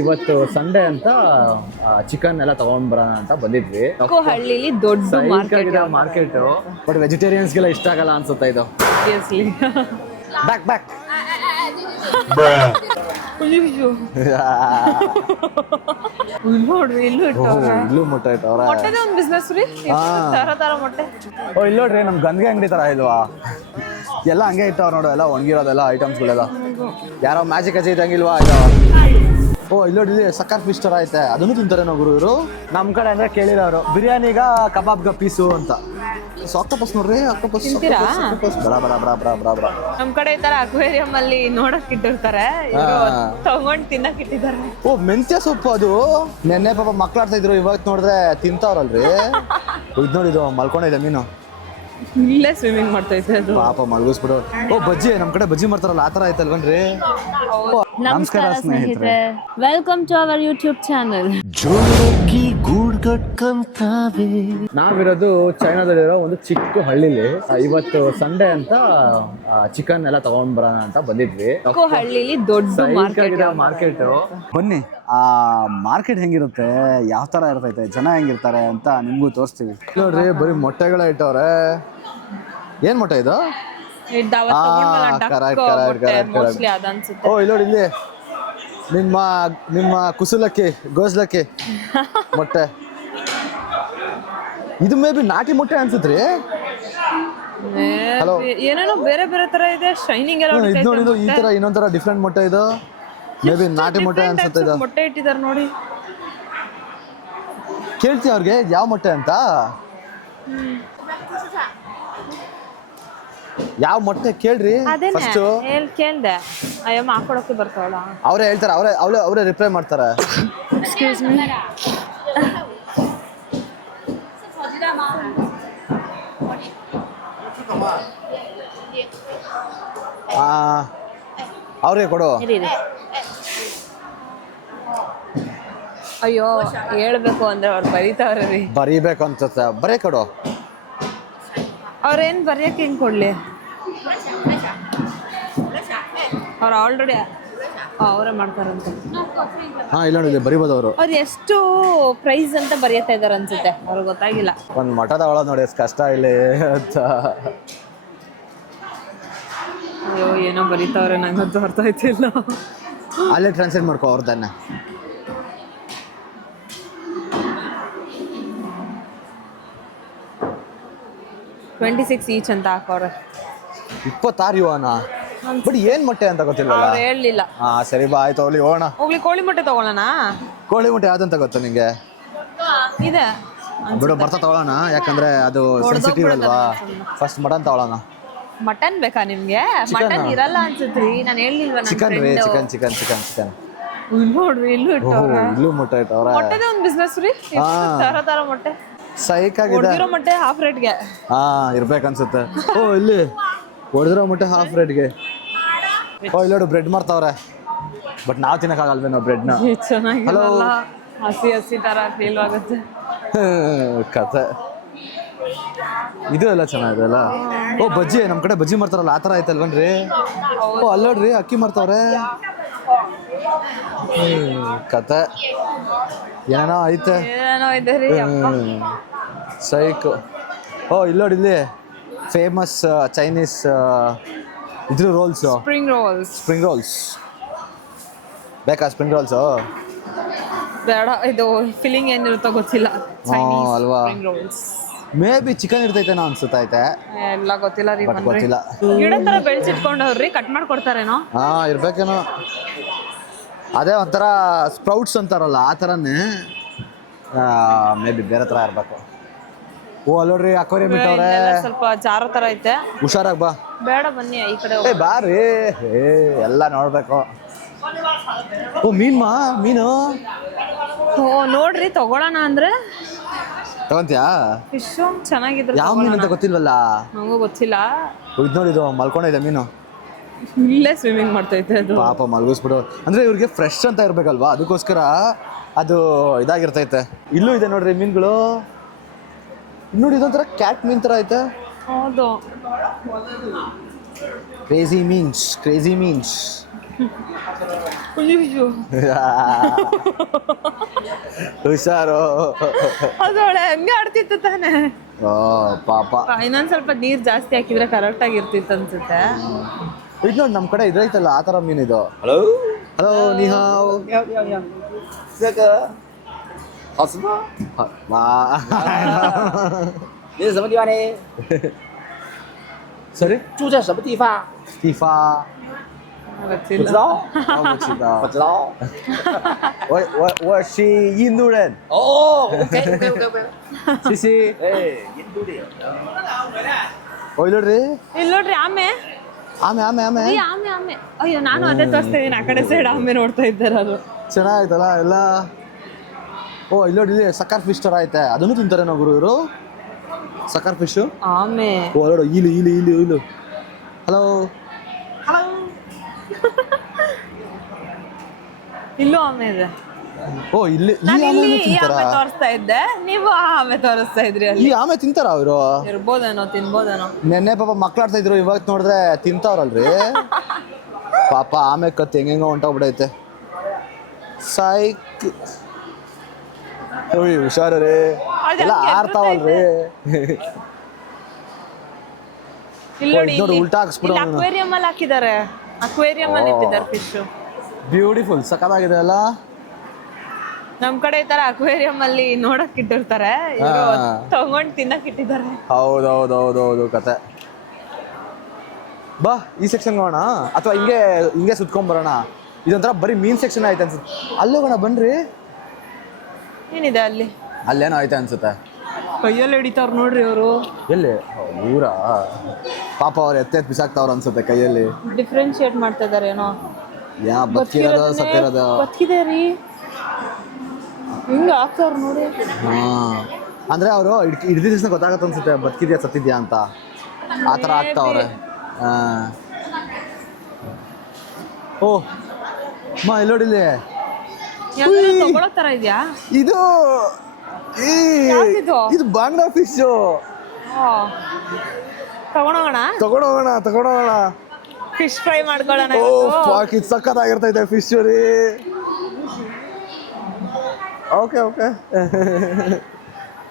ಇವತ್ತು ಸಂಡೇ ಅಂತ ಚಿಕನ್ ಎಲ್ಲ ತಗೊಂಡ್ಬರೋಣ ಅಂತ ಬಂದಿದ್ವಿ. ಹಳ್ಳಿಲಿ ದೊಡ್ಡ ಮಾರ್ಕೆಟ್ ಬಟ್ ವೆಜಿಟೇರಿಯನ್ಸ್ಗೆಲ್ಲ ಇಷ್ಟ ಆಗಲ್ಲ ಅನ್ಸುತ್ತೆ ಇದು. ಬ್ಯಾಕ್ ಬ್ಯಾಕ್ ನೋಡ್ರಿ ಇಲ್ಲೂ ಮೊಟ್ಟೆ ಇಟ್ಟವ್ರೆ. ಒಂದು ಬಿಸ್ನೆಸ್ ರೀ ತರ ಮೊಟ್ಟೆ. ಇಲ್ಲಿ ನೋಡ್ರಿ ನಮ್ ಗಂಗೆ ಅಂಗಡಿ ತರ ಇಲ್ವಾ, ಎಲ್ಲ ಹಂಗೆ ಇಟ್ಟವ್ರ ನೋಡು, ಎಲ್ಲ ಒಣಗಿರೋದೆಲ್ಲ ಐಟಮ್ಸ್ಗಳೆಲ್ಲ. ಯಾರೋ ಮ್ಯಾಜಿಕ್ ಅಜಿ ಇದ್ದಂಗಿಲ್ವಾ ಇದು. ಇಲ್ಲಿ ನೋಡಿ ಸಕ್ಕರ್ ಫಿಶ್ ತರ ಐತೆ, ಅದನ್ನು ತಿಂತಾರೆ ನಾವು ಇವರು. ನಮ್ ಕಡೆ ಅಂದ್ರೆ ಕೇಳಿರೋರು ಬಿರಿಯಾನಿಗ ಕಬಾಬ್ಗ ಪೀಸು ಅಂತ. ಆಕ್ಟೋಪಸ್ ನೋಡ್ರಿ, ಆಕ್ಟೋಪಸ್ ಬಡ ಬಡ ಬಡ ಬಡ ಬಡ ಬಡ. ನಮ್ ಕಡೆ ಈ ತರ ಅಕ್ವೇರಿಯಂ ಅಲ್ಲಿ ನೋಡಕ್ ಇಟ್ಟಿರ್ತಾರೆ, ತಗೊಂಡ್ ತಿನ್ನಕ್ ಇಟ್ಟಿದ್ದಾರೆ. ಮೆಂತ್ಯ ಸೊಪ್ಪು ಅದು. ನೆನ್ನೆ ಪಾಪ ಮಕ್ಳು ಆಡ್ತಾ ಇದ್ರು, ಇವತ್ತು ನೋಡಿದ್ರೆ ತಿಂತಾವ್ರಲ್ರಿ. ಇದು ನೋಡಿದು ಮಲ್ಕೊಂಡಿದೆ ಮೀನು, ಇಲ್ಲೇ ಸ್ವಿಮ್ಮಿಂಗ್ ಮಾಡ್ತೈತೆ ಅದು. ಪಾಪ ಮಲ್ಗಿಸ್ಬಿಡು. ಬಜ್ಜಿ ನಮ್ ಕಡೆ ಬಜ್ಜಿ ಮಾಡ್ತಾರಲ್ಲ ಆ ತರ ಆಯ್ತಲ್ವನ್ರಿ. ನಮಸ್ಕಾರ ಸ್ನೇಹಿತರೆ, welcome to our YouTube channel. ನಾವಿರೋದು ಚೈನಾದಲ್ಲಿರೋ ಒಂದು ಚಿಕ್ಕ ಹಳ್ಳಿಲಿ. ಇವತ್ತು ಸಂಡೇ ಅಂತ ಚಿಕನ್ ಎಲ್ಲ ತಗೊಂಡ್ಬರೋಣ ಅಂತ ಬಂದಿದ್ವಿ. ಹಳ್ಳಿಲಿ ದೊಡ್ಡ ಮಾರ್ಕೆಟ್. ಬನ್ನಿ ಆ ಮಾರ್ಕೆಟ್ ಹೆಂಗಿರುತ್ತೆ, ಯಾವ ತರ ಇರ್ತೈತೆ, ಜನ ಹೆಂಗಿರ್ತಾರೆ ಅಂತ ನಿಮ್ಗೂ ತೋರಿಸ್ತೀವಿ. ನೋಡ್ರಿ ಬರೀ ಮೊಟ್ಟೆಗಳ ಇಟ್ಟವ್ರೆ. ಏನ್ ಮೊಟ್ಟೆ ಇದು? ಇಲ್ಲಿ ನೋಡಿ, ಇಲ್ಲಿ ನಿಮ್ಮ ಕುಸುಲಕ್ಕಿ ಗೋಸ್ಲಕ್ಕಿ ಮೊಟ್ಟೆ. ಇದು ಮೇ ಬಿ ನಾಟಿ ಮೊಟ್ಟೆ ಅನ್ಸುತ್ರಿ. ಏನೇನೋ ಬೇರೆ ಬೇರೆ ತರ ಇದೆ, ಶೈನಿಂಗ್ ಎಲ್ಲ. ಇದು ನೋಡಿ, ಈ ತರ ಇನ್ನೊಂದರ ಡಿಫ್ರೆಂಟ್ ಮೊಟ್ಟೆ. ಇದು ಮೇ ಬಿ ನಾಟಿ ಮೊಟ್ಟೆ ಅನ್ಸುತ್ತೆ. ಇದು ಮೊಟ್ಟೆ ಇಟ್ಟಿದ್ದಾರೆ ನೋಡಿ. ಕೇಳ್ತೀವಿ ಅವ್ರಿಗೆ ಯಾವ ಮೊಟ್ಟೆ ಅಂತ. ಯಾವ ಮೊಟ್ಟೆ ಕೇಳ್ರಿ ಫಸ್ಟ್. ಕೇಳ್ದೆ, ಅಯ್ಯಮ್ಮ ಹಾಕೊಳಕ್ಕೆ ಬರ್ತಾವಳ. ಅವರೇ ಹೇಳ್ತಾರೆ, ಅವರೇ ರಿಪ್ಲೈ ಮಾಡ್ತಾರೆ. Excuse me. ಅವ್ರಿಗೆ ಕೊಡು. ಅಯ್ಯೋ ಹೇಳ್ಬೇಕು ಅಂದ್ರೆ ಅವ್ರು ಬರೀತಾವ್ರಿ. ಬರೀಬೇಕು ಅನ್ಸುತ್ತೆ, ಬರೇ ಕೊಡು. ಅವ್ರೇನ್ ಬರೆಯಕ್ಕೆ ಹೆಂಗ್ ಕೊಡ್ಲಿ, ಅವ್ರು ಆಲ್ರೆಡಿ ಅವರೇ ಮಾಡ್ತಾರಂತೆ. ಇಲ್ಲ ನೋಡಿ, ಬರಿಬೋದು ಅವರು. ಅವ್ರು ಎಷ್ಟು ಪ್ರೈಸ್ ಅಂತ ಬರೆಯತ್ತಾ ಇದಾರೆ ಅನ್ಸುತ್ತೆ, ಅವ್ರಿಗೆ ಗೊತ್ತಾಗಿಲ್ಲ. ಒಂದ್ ಮಠ ತಗೊಳ್ಳೋದು ನೋಡಿ ಎಷ್ಟು ಕಷ್ಟ ಇಲ್ಲಿ ಅಂತ. ಅಯ್ಯೋ ಏನೋ ಬರೀತಾವ್ರೆ, ನಂಗಂತೂ ಅರ್ಥ ಆಯ್ತಿಲ್ಲ. ಅಲ್ಲೇ ಟ್ರಾನ್ಸ್ಲೇಟ್ ಮಾಡ್ಕೋ ಅವ್ರದನ್ನ. $26 ಈಚ್ ಅಂತ ಹಾಕೋರೆ. 26 ಯುವಾನ. ಬಟ್ ಏನ್ ಮೊಟ್ಟೆ ಅಂತ ಗೊತ್ತಿಲ್ಲ. ಹೇಳಲಿಲ್ಲ. ಸರಿ ಬಾ, ಆಯ್ತು ಹೋಗ್ಲಿ ಹೋಗೋಣ. ಹೋಗ್ಲಿ, ಕೋಳಿ ಮೊಟ್ಟೆ ತಗೊಳ್ಳೋಣ. ಕೋಳಿ ಮೊಟ್ಟೆ ಯಾವ್ದಂತ ಗೊತ್ತಾ ನಿಂಗೆ? ಇದೆ ಬಿಡು, ಬರ್ತಾ ತಗೊಳ್ಳೋಣ, ಯಾಕಂದ್ರೆ ಅದು ಸೆನ್ಸಿಟಿವ್ ಅಲ್ವಾ. ಫಸ್ಟ್ ಮಟನ್ ತಗೊಳ್ಳೋಣ. ಮಟನ್ ಬೇಕಾ ನಿಮ್ಗೆ? ಮಟನ್ ಇರಲ್ಲ ಅನ್ಸುತ್ರಿ, ನಾನು ಹೇಳಿಲ್ವಾ? ಚಿಕನ್ ಚಿಕನ್ ನೋಡ್ರಿ, ಇಲ್ಲೂ ಮೊಟ್ಟೆ ಇಟ್ಟವ್ರೆ. ಮೊಟ್ಟೆದೇ ಒಂದು ಬಿಸ್ನೆಸ್ ರೀ, ತರ ಮೊಟ್ಟೆ. ಸೈಕ್ ಆಗಿದೆ. ಮೊಟ್ಟೆ ಹಾಫ್ ರೇಟ್ಗೆ ಇರ್ಬೇಕನ್ಸುತ್ತೆ. ಇಲ್ಲಿ ಹೊಡೆದಿರೋ ಮೊಟ್ಟೆ ಹಾಫ್ ರೇಟ್ಗೆ. ಇಲ್ಲಿ ನೋಡು, ಬ್ರೆಡ್ ಮಾಡ್ತಾವ್ರೆ. ಬಟ್ ನಾವ್ ತಿನ್ನಕ್ಕಾಗಲ್ವೇನೋ ಬ್ರೆಡ್ ನ. ಚೆನ್ನಾಗಿರಲ್ಲ, ಹಸಿ ಹಸಿ ತರ ಫೀಲ್ ಆಗುತ್ತೆ. ಕತೆ ಇದು ಎಲ್ಲ ಚೆನ್ನಾಗಿದೆ ಅಲ್ಲ. ಬಜ್ಜಿ ನಮ್ ಕಡೆ ಬಜ್ಜಿ ಮಾಡ್ತಾರಲ್ಲ ಆ ತರ ಆಯ್ತಲ್ವನ್ರಿ. ಅಲ್ಲಿ ನೋಡ್ರಿ ಅಕ್ಕಿ ಮಾಡ್ತಾವ್ರೆ. ಕತೆ ಏನೋ ಐತೆ. ಸೈಕ್. ಇಲ್ಲಿ ನೋಡಿ, ಇಲ್ಲಿ ಫೇಮಸ್ ಚೈನೀಸ್ ಇದ್ರ ರೋಲ್ಸ್. ಸ್ಪ್ರಿಂಗ್ ರೋಲ್ಸ್ ಬೇಕಾ? ಸ್ಪ್ರಿಂಗ್ ರೋಲ್ಸ್ ಬೇಡ, ಇದು ಫಿಲ್ಲಿಂಗ್ ಏನಿರುತ್ತೋ ಗೊತ್ತಿಲ್ಲ. ಅಲ್ವಾ, ಮೇ ಬಿ ಚಿಕನ್ ಇರ್ತೈತೆ ಅನ್ಸುತ್ತೈತೆ. ಎಲ್ಲ ಗೊತ್ತಿಲ್ಲ ರೀ, ಗೊತ್ತಿಲ್ಲ. ಗಿಡ ತರ ಬೆಳೆಸಿಟ್ಕೊಂಡವ್ರಿ, ಕಟ್ ಮಾಡ್ಕೊಡ್ತಾರೇನೋ. ಇರ್ಬೇಕೇನೋ. ಅದೇ ಒಂಥರ ಸ್ಪ್ರೌಟ್ಸ್ ಅಂತಾರಲ್ಲ ಆ ಥರನೇ. ಮೇ ಬಿ ಬೇರೆ ಥರ ಇರಬೇಕು. ಅಲ್ಲೋಡ್ರಿ ಅಕ್ವೇರಿಯಂ ಇಟ್ಟವ್ರೆ. ಸ್ವಲ್ಪ ಜಾರೋ ಥರ ಐತೆ, ಹುಷಾರಾಗಿ ಬಾ. ಬೇಡ ಬನ್ನಿ ಈ ಕಡೆ. ಬಾರಿ, ಎಲ್ಲ ನೋಡ್ಬೇಕು. ಮೀನು ನೋಡ್ರಿ, ತಗೊಳ್ಳೋಣ ಅಂದ್ರೆ ತಗೊಂತೀಯಾ? ಫಿಶ್ ಚೆನ್ನಾಗಿದ್ರೆ. ಯಾವ ಮೀನು ಅಂತ ಗೊತ್ತಿಲ್ವಲ್ಲ. ನಂಗೂ ಗೊತ್ತಿಲ್ಲ. ಇದು ನೋಡಿದು ಮಲ್ಕೊಂಡಿದೆ ಮೀನು, ಇಲ್ಲೇ ಸ್ವಿಮ್ಮಿಂಗ್ ಮಾಡ್ತೈತೆ ಅದು. ಪಾಪ ಮಲ್ಗಿಸ್ಬಿಡು. ಅಂದ್ರೆ ಇವ್ರಿಗೆ ಫ್ರೆಶ್ ಅಂತ ಇರ್ಬೇಕಲ್ವಾ, ಅದಕ್ಕೋಸ್ಕರ ಅದು ಇದಾಗಿರ್ತೈತೆ. ಇಲ್ಲೂ ಇದೆ ನೋಡ್ರಿ ಮೀನುಗಳು. ನೋಡಿ, ಇದೊಂಥರ ಕ್ಯಾಟ್ ಮೀನ್ ತರ ಐತೆ. ಹೌದು, ಕ್ರೇಜಿ ಮೀನ್ಸ್. ಅಯ್ಯೋ ಹುಷಾರು. ಅದೊಳೆ ಹಂಗೆ ಆಡ್ತಿತ್ತು ತಾನೆ. ಓ ಪಾಪ. ಇನ್ನೊಂದ್ ಸ್ವಲ್ಪ ನೀರ್ ಜಾಸ್ತಿ ಹಾಕಿದ್ರೆ ಕರೆಕ್ಟ್ ಆಗಿ ಇರ್ತಿತ್ತು ಅನ್ಸುತ್ತೆ. ಇದು ನೋಡಿ ನಮ್ಮ ಕಡೆ ಇದೈತಲ್ಲ ಆ ಥರ ಮೀನಿದು. ಹಲೋ ಹಲೋ ನೀ ಹಾವ್. 这个好吃吗？你是什么地方的？ ಸರಿ. 住在什么地方？ ಸ್ಟೀಫಾ. 不 ಗೊತ್ತಿಲ್ಲ.知道， 不知道 不知道。我是印度人。哦，OK OK OK OK。谢谢。哎，印度的。ಓ ಇಲ್ಲಿ ನೋಡ್ರಿ. ಇಲ್ಲಿ ನೋಡ್ರಿ ಆಮೆ. ಆಮೆ ಆಮೆ ಆಮೆ. ಈ ಆಮೆ ಆಮೆ. ಅಯ್ಯೋ ನಾನು ಅದೇ ತೋರಿಸ್ತಾ ಇದೀನಿ, ಆ ಕಡೆ ಸೈಡ್ ಆಮೆ ನೋಡ್ತಾ ಇದ್ದಾರೆ ಅದು. ಚೆನ್ನಾಗಿತ್ತಲ್ಲ ಎಲ್ಲ. ಓ ಇಲ್ಲಿ ನೋಡಿ, ಇಲ್ಲಿ ಸಕ್ಕರ್ ಫಿಶ್ ತರ ಐತೆ, ಅದನ್ನು ತಿಂತಾರೆ ನಾವು ಗುರು ಇವರು. ಸಕ್ಕರ್ ಫಿಶ್. ಆಮೆ. ಓ ನೋಡು, ಇಲು ಇಲು ಇಲು ಇಲು. ಹಲೋ. ಇಲ್ಲೂ ಆಮೆ ಇದೆ. ಓ ಇಲ್ಲಿ ಈ ನಾನು ಆಮೆನೂ ಇಲ್ಲಿ ಈ ತಿಂತಾರಾ? ಆಮೆ ತೋರಿಸ್ತಾ ಇದ್ದೆ, ನೀವು ಆ ಆಮೆ ತೋರಿಸ್ತಾ ಇದ್ರಿ. ಈ ಅಲ್ಲಿ ಆಮೆ ತಿಂತಾರ ಅವರು? ಇರ್ಬೋದೇನೋ, ತಿನ್ಬೋದೇನೋ. ನೆನ್ನೆ ಪಾಪ ಮಕ್ಳಾಡ್ತಾ ಇದ್ರು, ಇವತ್ತು ನೋಡಿದ್ರೆ ತಿಂತಾವ್ರಲ್ರಿ. ಪಾಪ ಆಮೆ ಕತ್ತು ಹೆಂಗೆಂಗ ಹೊಂಟೋಗ್ಬಿಡೈತೆ. ಸೈಕ್. ಓಯ್ ಹುಷಾರ್ರಿ, ಎಲ್ಲ ಆಡ್ತಾವಲ್ರಿ. ಇಲ್ಲಿ ನೋಡಿ, ನೋಡು, ಉಲ್ಟಾ ಹಾಕ್ಸ್ಬಿಡು ಅವ್ನು. ಅಕ್ವೇರಿಯಂ ಅಲ್ಲಿ ಹಾಕಿದ್ದಾರೆ. ಅಕ್ವೇರಿಯಂ ಅಲ್ಲಿ ಇಟ್ಟಿದ್ದಾರೆ ಫಿಶ್. ಬ್ಯೂಟಿಫುಲ್, ಸಖತ್ತಾಗಿದೆ ಅಲ್ಲ. ನಮ್ ಕಡೆ ಈ ತರ ಅಕ್ವೇರಿಯಂ ಅಲ್ಲಿ ನೋಡಕ್ ಇಟ್ಟಿರ್ತಾರೆ, ಇವ್ರು ತಗೊಂಡ್ ತಿನ್ನಕ್ ಇಟ್ಟಿದ್ದಾರೆ. ಹೌದೌದೌದೌದು ಕತೆ. ಬಾ ಈ ಸೆಕ್ಷನ್ ಹೋಗೋಣ ಅಥವಾ ಹಿಂಗೆ ಹಿಂಗೆ ಸುತ್ಕೊಂಡ್ ಬರೋಣ. ಇದೊಂಥರ ಬರೀ ಮೀನ್ ಸೆಕ್ಷನ್ ಐತೆ ಅನ್ಸುತ್ತೆ. ಅಲ್ಲಿ ಹೋಗೋಣ ಬನ್ರಿ. ಏನಿದೆ ಅಲ್ಲಿ? ಅಲ್ಲೇನೋ ಐತೆ ಅನ್ಸುತ್ತೆ. ಕೈಯಲ್ಲಿ ಹಿಡಿತಾವ್ರ ನೋಡ್ರಿ ಅವರು. ಎಲ್ಲಿ? ಊರ ಪಾಪ ಅವ್ರು ಎತ್ತೆ ಬಿಸಾಕ್ತಾವ್ರ ಅನ್ಸುತ್ತೆ ಕೈಯಲ್ಲಿ. ಡಿಫ್ರೆನ್ಶಿಯೇಟ್ ಮಾಡ್ತಾ ಇದಾರೆ ಏನೋ. ಯಾ ಬದುಕಿರೋದು ಸತ್ತಿರೋದು. ಬದುಕಿದೆ ರೀ, ಹಿಂಗ ಹಾಕ್ತಾವ್ರ ನೋಡಿ. ಹಾ ಅಂದ್ರೆ ಅವರು ಹಿಡ್ದಿದ ತಕ್ಷಣ ಗೊತ್ತಾಗತ್ತೆ ಅನ್ಸುತ್ತೆ ಬದುಕಿದ್ಯಾ ಸತ್ತಿದ್ಯಾ ಅಂತ. ಆ ಥರ ಆಗ್ತಾವ್ರೆ. ಹಾ. ಓ ಮಾ ಇಲ್ಲಿ ನೋಡಿಲ್ಲಿ, ತಗೊಳೋ ತರ ಇದ್ಯಾ ಇದು? ಯಾವ್ದಿದು? ಇದು ಬಾಂಗ್ಲಾ ಫಿಶ್. ತಗೊಂಡೋಗೋಣ, ತಗೊಂಡೋಗೋಣ. ಫಿಶ್ ಫ್ರೈ ಮಾಡ್ಕೊಳ್ಳೋಣ. ಓ ಪಾಕ್, ಇದು ಸಕ್ಕತ್ತಾಗಿರ್ತೈತೆ ಫಿಶ್ ರೀ. Okay okay.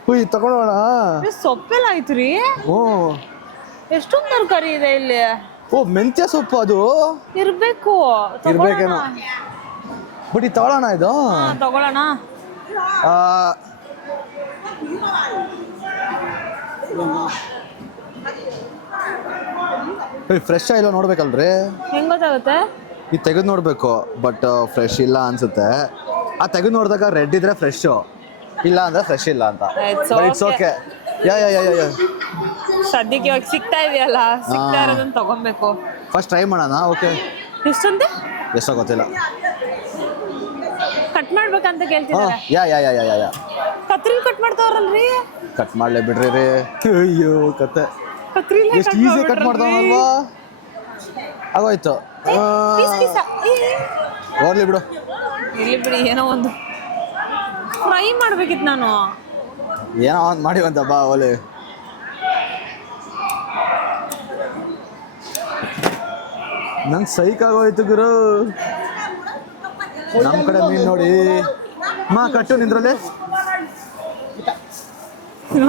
ಹುಯ್ ತಗೊಂಡೋಗೋಣ. ಸೊಪ್ಪೆಲ್ಲ ಆಯ್ತು ರೀ. ಓ ಎಷ್ಟೊಂದು ತರಕಾರಿ ಇದೆ ಇಲ್ಲಿ. ಓ ಮೆಂತ್ಯ ಸೊಪ್ಪು ಅದು ಇರ್ಬೇಕು, ಇರ್ಬೇಕೇನೋ. ಬಟ್ ಇದು ತಗೊಳ್ಳೋಣ ಇದು. ತಗೊಳ್ಳೋಣ. ಫ್ರೆಶ್ ಇಲ್ಲ ನೋಡ್ಬೇಕಲ್ರಿ. ಹೆಂಗ್ ಗೊತ್ತಾಗುತ್ತೆ? ಇದು ತೆಗೆದು ನೋಡ್ಬೇಕು, ಬಟ್ ಫ್ರೆಶ್ ಇಲ್ಲ ಅನ್ಸುತ್ತೆ. ಆ ತೆಗೆದು ನೋಡಿದಾಗ ರೆಡ್ ಇದ್ರೆ ಫ್ರೆಶ್, ಇಲ್ಲ ಅಂದ್ರೆ ಫ್ರೆಶ್ ಇಲ್ಲ ಅಂತ. It's okay. ಯಾ ಯಾ ಯಾ ಯಾ ಸದ್ಯಕ್ಕೆ ಇವಾಗ ಸಿಗ್ತಾ ಇದೆಯಲ್ಲ, ಸಿಗ್ತಾ ಇರೋದನ್ನ ತಗೊಬೇಕು. ಫಸ್ಟ್ ಟ್ರೈ ಮಾಡೋಣ. ಓಕೆ. ಎಷ್ಟಂತೆ? ಎಷ್ಟೋ ಗೊತ್ತಿಲ್ಲ. ಕಟ್ ಮಾಡ್ಬೇಕಂತ ಕೇಳ್ತಿದ್ದಾರೆ. ಯಾ ಯಾ ಯಾ ಯಾ ಯಾ ಕತ್ರಿಲ್ ಕಟ್ ಮಾಡ್ತಾವ್ರಲ್ರಿ. ಕಟ್ ಮಾಡ್ಲೇ ಬಿಡ್ರಿ ರೀ. ಅಯ್ಯೋ ಕತೆ, ಕತ್ರಿಲ್ ಎಷ್ಟು ಈಸಿ ಕಟ್ ಮಾಡ್ತಾವಲ್ವಾ. ಆಗೋಯ್ತು. ಹೋಗ್ಲಿ ಬಿಡು. ಇಲ್ಲಿ ಬಿಡಿ, ಏನೋ ಒಂದು ಫ್ರೈ ಮಾಡ್ಬೇಕಿತ್ತು ನಾನು. ಏನೋ ಒಂದು ಮಾಡಿವಂತ ಬಾ ಓಲಿ. ನಂಗೆ ಸೈಕ್ ಆಗೋಯ್ತು ಗುರು. ನಮ್ಮ ಕಡೆ ಮೀನು ನೋಡಿ. ಕಟ್ಟು ನಿಂದ್ರಲ್ಲಿ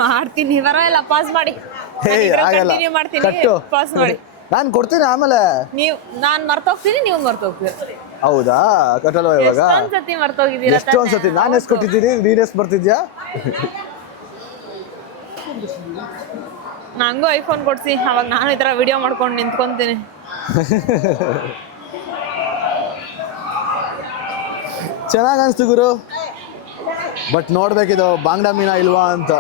ಮಾಡ್ತೀನಿ. ಬರಲ್ಲ, ಪಾಸ್ ಮಾಡಿ. ಕಂಟಿನ್ಯೂ ಮಾಡ್ತೀನಿ, ಪಾಸ್ ಮಾಡಿ. ನಾನು ಕೊಡ್ತೀನಿ ಆಮೇಲೆ. ನಾನ್ ಮರ್ತೋಗ್ತೀನಿ, ನೀವು ಮರ್ತೋಗ್ತೀರಿ. ಹೌದಾ? ಕಟ್ಟಲ್ವಾ ಇವಾಗ? ಎಷ್ಟೊಂದ್ಸತಿ ಮರ್ತೋಗಿದ್ದೀರಾ? ಎಷ್ಟೊಂದ್ಸತಿ ನಾನು ಎಷ್ಟು ಕೊಟ್ಟಿದ್ದೀನಿ, ನೀನು ಎಷ್ಟು ಬರ್ತಿದ್ಯಾ? ನಂಗೂ ಐಫೋನ್ ಕೊಡ್ಸಿ, ಅವಾಗ ನಾನು ಈ ತರ ವಿಡಿಯೋ ಮಾಡ್ಕೊಂಡು ನಿಂತ್ಕೊಂತೀನಿ. ಚೆನ್ನಾಗಿ ಅನಿಸ್ತು ಗುರು. ಬಟ್ ನೋಡ್ಬೇಕಿದು ಬಾಂಗ್ಡಾ ಮೀನಾ ಇಲ್ವಾ ಅಂತ.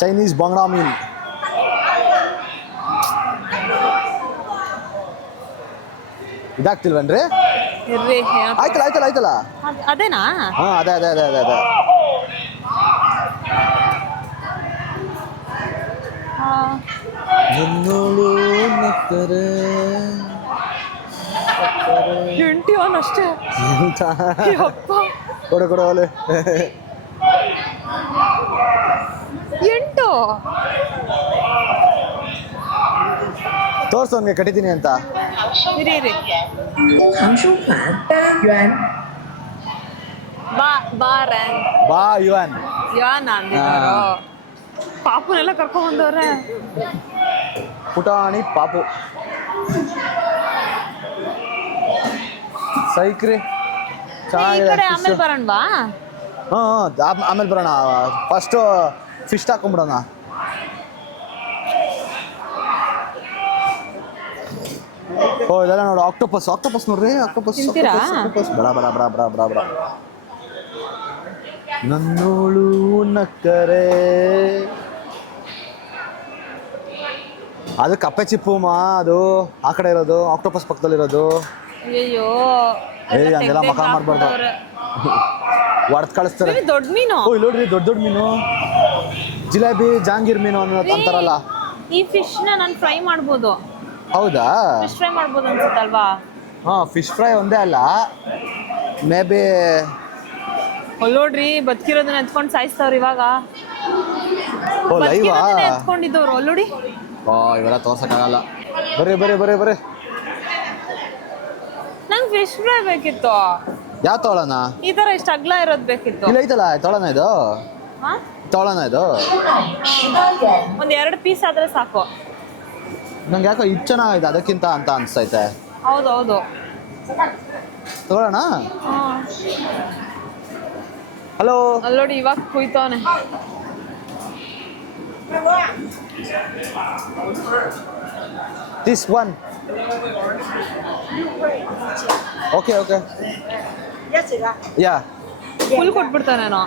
ಚೈನೀಸ್ ಬಾಂಗ್ಡಾ ಮೀನ್. ಇದಾಗ್ತಿಲ್ವನ್ರಿ? ಇರ್ರಿ, ಆಯ್ತಲ್ಲ. ಅದೇನಾ? ಹಾ ಅದೇ. ಅಷ್ಟೇ ಕೊಡು ಅಲ್ಲಿ. 8 ತೋರ್ಸು ಅವ್ನಿಗೆ ಕಟ್ಟಿದ್ದೀನಿ ಅಂತ. ಇರಿ ಇರಿ.藏书款元 ಬಾ ರ್ಯಾನ್ ಬಾ ಯುವನ್. ಯಾನ್ ಅಂದಿದ್ದಾರೋ. ಪಾಪುನೆಲ್ಲ ಕರ್ಕೊಂಡ್ ಬಂದವ್ರೆ. ಪುಟಾಣಿ ಪಾಪು ಸೈಕ್ರಿ ಈ ಚೆನ್ನಾಗಿದೆ. ಕಡೆ ಆಮೇಲೆ ಬರೋಣವಾ? ಆಮೇಲೆ ಬರೋಣ. First fish ಹಾಕೊಂಡ್ಬಿಡೋಣ. ಓ ಇದೆಲ್ಲ ನೋಡು ಆಕ್ಟೋಪಸ್ ನೋಡ್ರಿ. ಆಕ್ಟೋಪಸ್ ತಿಂತೀರಾ? ಬಡ ಬಡ ಬಡ ಬಡ ಬಡ ಬಡ ನನ್ನೋಳು ನಕ್ಕರೆ. ಅದು ಕಪ್ಪೆ ಚಿಪ್ಪುಮಾ, ಅದು ಆ ಕಡೆ ಇರೋದು ಆಕ್ಟೋಪಸ್ ಪಕ್ಕದಲ್ಲಿರೋದು. ಅಯ್ಯೋ ಹಂಗೆಲ್ಲ ಮಕ ಮಾಡ್ಬಾರ್ದು, ಹೊಡೆದ್ ಕಳಿಸ್ತಾರೆ. ದೊಡ್ಡ ಮೀನು. ಓ ಇಲ್ಲಿ ನೋಡ್ರಿ, ದೊಡ್ಡ ದೊಡ್ಡ ಮೀನು, ಜಿಲೇಬಿ ಜಾಂಗೀರ್ ಮೀನು ಅಂತಾರಲ್ಲ. ಈ ಫಿಶ್ ನ ನಾನು ಫ್ರೈ ಮಾಡ್ಬೋದು. ಹೌದಾ? ಫಿಶ್ ಫ್ರೈ ಮಾಡ್ಬೋದು ಅನ್ಸುತ್ತಲ್ವಾ? ಫಿಶ್ ಫ್ರೈ ಒಂದೇ ಅಲ್ಲ, ಮೇ ಬಿ. ನೋಡ್ರಿ ಬದುಕಿರೋದನ್ನ ಎತ್ಕೊಂಡು ಸಾಯಿಸ್ತವ್ರು ಇವಾಗ. ಓ ಲೈವಾ? ಎತ್ಕೊಂಡಿದ್ದವ್ರು ಅಲ್ಲೋಡಿ. ಇವೆಲ್ಲ ತೋರ್ಸಕ್ಕಾಗಲ್ಲ. ಬರ್ರಿ. ನಂಗೆ ಫಿಶ್ ಫ್ರೈ ಬೇಕಿತ್ತು. ಯಾವ ತೊಗೊಳೋಣ? ಈ ತರ ಇಷ್ಟ ಅಗ್ಲ ಇರೋದ್ ಬೇಕಿತ್ತು. ಇಲ್ಲ ಐತಲ್ಲ, ತೊಗೊಳೋಣ ಇದು. ತೊಗೊಳೋಣ ಇದು. 18元。 ಒಂದ್ 2 ಪೀಸ್ ಆದ್ರೆ ಸಾಕು. ನಂಗೆ ಯಾಕೋ ಇದು ಚೆನ್ನಾಗಿದೆ ಅದಕ್ಕಿಂತ ಅಂತ ಅನ್ಸ್ತೈತೆ. ಹೌದು. ತಗೊಳ್ಳೋಣ. ಹಲೋ. ಅಲ್ಲೋಡಿ ಇವಾಗ ಕುಯ್ತವನೆ. This one. Okay yeah. Full ಕೊಟ್ಬಿಡ್ತಾನೇನೋ.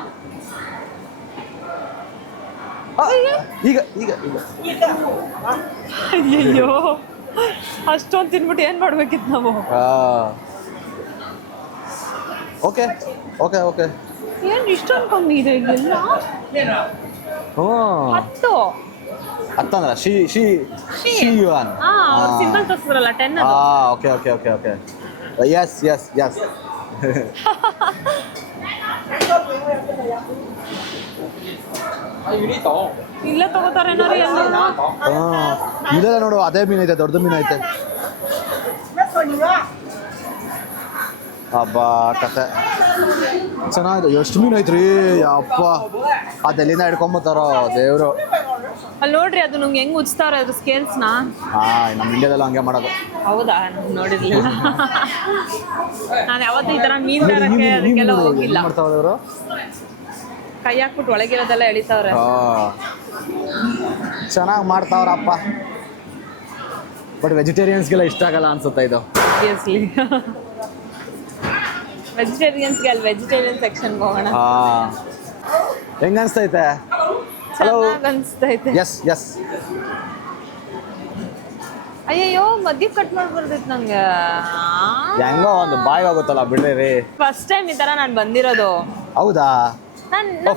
ಈಗ ಅಯ್ಯಯ್ಯೋ, ಅಷ್ಟೊಂದು ತಿನ್ಬಿಟ್ಟು ಏನ್ ಮಾಡ್ಬೇಕಿತ್ತು ನಾವು? ಓಕೆ ಏನ್ ಇಷ್ಟೊಂದು ಕಮ್ಮಿ ಇದೆ ಇಲ್ಲೆಲ್ಲ? ಹ್ಞೂ 10. ಹತ್ತಂದ್ರ ಶಿ ಯುವನ್. ಸಿಂಬಲ್ ತೋರಿಸಿದ್ರಲ್ಲ 10 ಅದು. Okay yes. ಇಲ್ಲೇ ತಗೋತಾರೇನೋ ರೀ ಎಲ್ಲ. ಇದೆಲ್ಲ ನೋಡು, ಅದೇ ಮೀನು ಐತೆ, ದೊಡ್ಡ ಮೀನು ಐತೆ. ಹಬ್ಬ ಕತೆ ಚೆನ್ನಾಗಿದೆ. ಎಷ್ಟು ಮೀನು ಐತ್ರಿ ಅಪ್ಪ. ಅದೆಲ್ಲಿಂದ ಹಿಡ್ಕೊಂಬತ್ತಾರೋ ದೇವ್ರು. ಅಲ್ಲಿ ನೋಡ್ರಿ, ಅದು ನಂಗೆ ಹೆಂಗ್ ಉಚ್ತಾರ ಅದ್ರ ಸ್ಕೇಲ್ಸ್ನ. ನಮ್ಮ ಇಂಡಿಯಾದಲ್ಲ ಹಂಗೆ ಮಾಡೋದು. ಹೌದಾ? ನೋಡಿರ್ಲಿಲ್ಲ. ನಾನು ಯಾವತ್ತೂ ಈ ತರ ಮೀನ್ ತರಕ್ಕೆ ಅದಕ್ಕೆಲ್ಲ ಹೋಗಿಲ್ಲ. ಮಾಡ್ತಾವ್ರೆ ಅವರು, ಕೈ ಹಾಕ್ಬಿಟ್ಟು ಒಳಗಿರೋದೆಲ್ಲ ಎಳಿತಾವ್ರೆ. ಚೆನ್ನಾಗಿ ಮಾಡ್ತಾವ್ರಪ್ಪ. ಬಟ್ ವೆಜಿಟೇರಿಯನ್ಸ್ಗೆಲ್ಲ ಇಷ್ಟ ಆಗಲ್ಲ ಅನ್ಸುತ್ತೆ ಇದು. ಆಬ್ವಿಯಸ್ಲಿ. ವೆಜಿಟೇರಿಯನ್ಸ್ಗೆ ಅಲ್ಲಿ ವೆಜಿಟೇರಿಯನ್ ಸೆಕ್ಷನ್ಗೆ ಹೋಗೋಣ. ಹೆಂಗ ಅನ್ಸ್ತೈತೆ? ಹಲೋ. ಅನ್ಸ್ತೈತೆ. ಎಸ್. ಅಯ್ಯೋ ಮಧ್ಯ ಕಟ್ ಮಾಡ್ಬಾರ್ದಿತ್ತು ನಂಗೆ. ಹೆಂಗೋ ಒಂದು ಬಾಯ್ ಹೋಗುತ್ತಲ್ಲ ಬಿಡ್ರಿ ರೀ. ಫಸ್ಟ್ ಟೈಮ್ ಈ ತರ ನಾನು ಬಂದಿರೋದು. ಹೌದಾ?